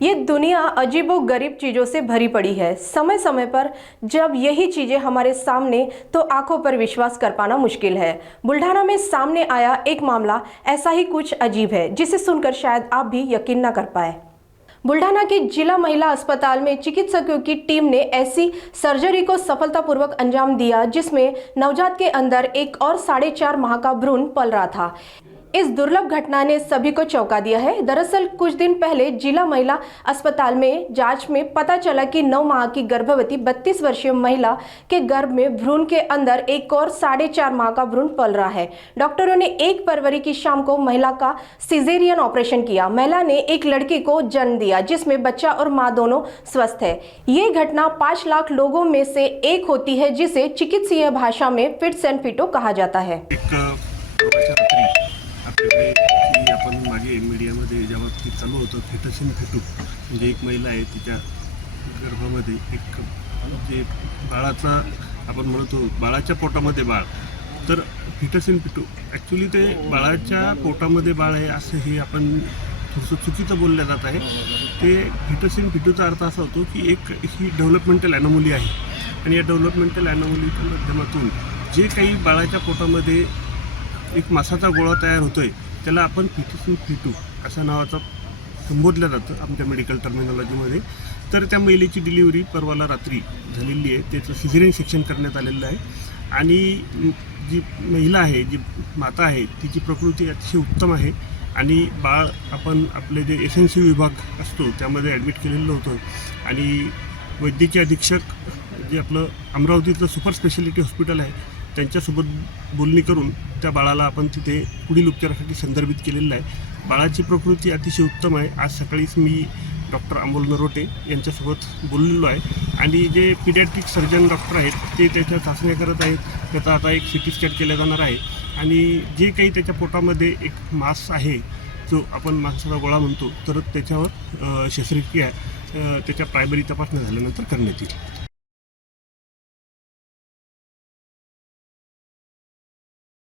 ये दुनिया अजीबोगरीब चीज़ों से भरी पड़ी है। समय समय पर जब यही चीज़ें हमारे सामने तो आंखों पर विश्वास कर पाना मुश्किल है। बुल्ढाना में सामने आया एक मामला ऐसा ही कुछ अजीब है जिसे सुनकर शायद आप भी यकीन न कर पाए। बुल्ढाना के जिला महिला अस्पताल में चिकित्सकों की टीम ने ऐसी सर्जरी को सफलतापूर्वक अंजाम दिया जिसमें नवजात के अंदर एक और 4.5 माह का भ्रूण पल रहा था। इस दुर्लभ घटना ने सभी को चौंका दिया है। दरअसल कुछ दिन पहले जिला महिला अस्पताल में जांच में पता चला कि 9 माह की गर्भवती 32 वर्षीय महिला के गर्भ में भ्रूण के अंदर एक और 4.5 माह का भ्रूण पल रहा है। डॉक्टरों ने 1 फरवरी की शाम को महिला का सिजेरियन ऑपरेशन किया। महिला ने एक लड़की को जन्म दिया जिसमें बच्चा और माँ दोनों स्वस्थ है। ये घटना 5 लाख लोगों में से एक होती है जिसे चिकित्सीय भाषा में फिट्स एंड फिटो कहा जाता है। आपल्याकडे आपण मागे मीडियामध्ये जेव्हा ती चालू होतं फिटस इन फिटू म्हणजे एक महिला आहे तिच्या गर्भामध्ये एक जे बाळाचा आपण म्हणतो बाळाच्या पोटामध्ये बाळ तर फिटस इन फिटू ॲक्च्युली ते बाळाच्या पोटामध्ये बाळ आहे असं हे आपण थोडंसं चुकीचं बोललं जात आहे। ते फिटस इन फिटूचा अर्थ असा होतो की एक ही डेव्हलपमेंटल ॲनोमली आहे आणि या डेव्हलपमेंटल ॲनोमलीच्या माध्यमातून जे काही बाळाच्या पोटामध्ये एक मासाचा गोळा तयार होतोय त्याला आपण फिटस इन फिटू अशा नावाचा संबोधलं जातं आमच्या मेडिकल टर्मिनॉलॉजीमध्ये। तर त्या महिलेची डिलिव्हरी परवाला रात्री झालेली आहे, त्याचं सिझेरियन सेक्शन करण्यात आलेलं आहे आणि जी महिला आहे जी माता आहे तिची प्रकृती अतिशय उत्तम आहे आणि बाळ आपण आपले जे एसएनसी विभाग असतो त्यामध्ये ॲडमिट केलेलं होतं आणि वैद्यकीय अधीक्षक जे आपलं अमरावतीचं सुपर स्पेशालिटी हॉस्पिटल आहे त्यांच्यासोबत बोलणी करून त्या बाळाला आपण तिथे पुढील उपचारासाठी संदर्भित केलेलं आहे। बाळाची प्रकृती अतिशय उत्तम आहे। आज सकाळीच मी डॉक्टर अमोल नरोटे यांच्यासोबत बोललेलो आहे आणि जे पीडियाट्रिक सर्जन डॉक्टर आहेत ते त्याच्या चाचण्या करत आहेत। त्याचा आता एक CT स्कॅन केला जाणार आहे आणि जे काही त्याच्या पोटामध्ये एक मांस आहे जो आपण मांसाचा गोळा म्हणतो तर त्याच्यावर शस्त्रक्रिया त्याच्या प्रायमरी तपासण्या झाल्यानंतर करण्यात येईल।